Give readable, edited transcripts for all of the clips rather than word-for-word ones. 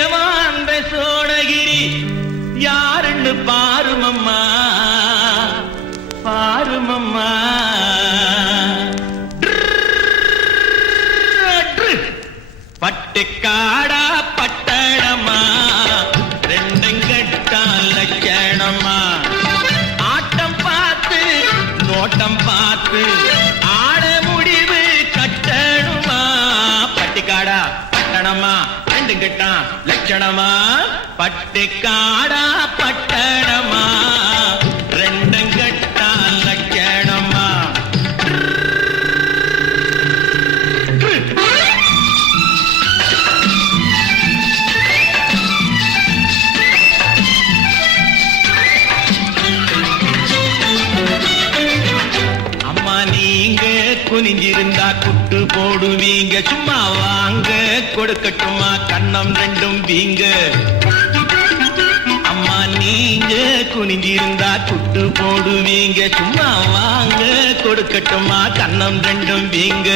ஏமாந்த சோழகிரி யாருன்னு பாருமம்மா பாருமம்மா. பட்டுக்காடா பட்டணமா ரெண்டும் கட்டா லட்சணமா. ஆட்டம் பார்த்து நோட்டம் பார்த்து ஆட முடிவு கட்டணுமா. பட்டுக்காடா பட்டணமா ரெண்டும் கட்டா லட்சணமா. பட்டுக்காடா பட்டணமா ரெண்டும் கட்டா லட்சணமா. குனிஞ்சிருந்தா குட்டு போடுவீங்க, சும்மா வாங்க கொடுக்கட்டுமா கண்ணம் ரெண்டும் வீங்க. அம்மா நீங்க குனிஞ்சிருந்தா குட்டு போடுவீங்க, சும்மா வாங்க கொடுக்கட்டுமா கண்ணம் ரெண்டும் வீங்க.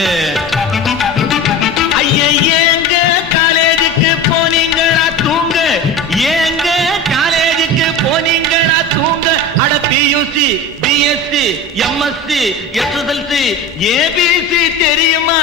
ஐயா ஏங்க காலேஜுக்கு போனீங்களா தூங்க, ஏங்க காலேஜுக்கு போனீங்களா தூங்க. அட PUC BSc MSc SSLC ABC தெரியுமா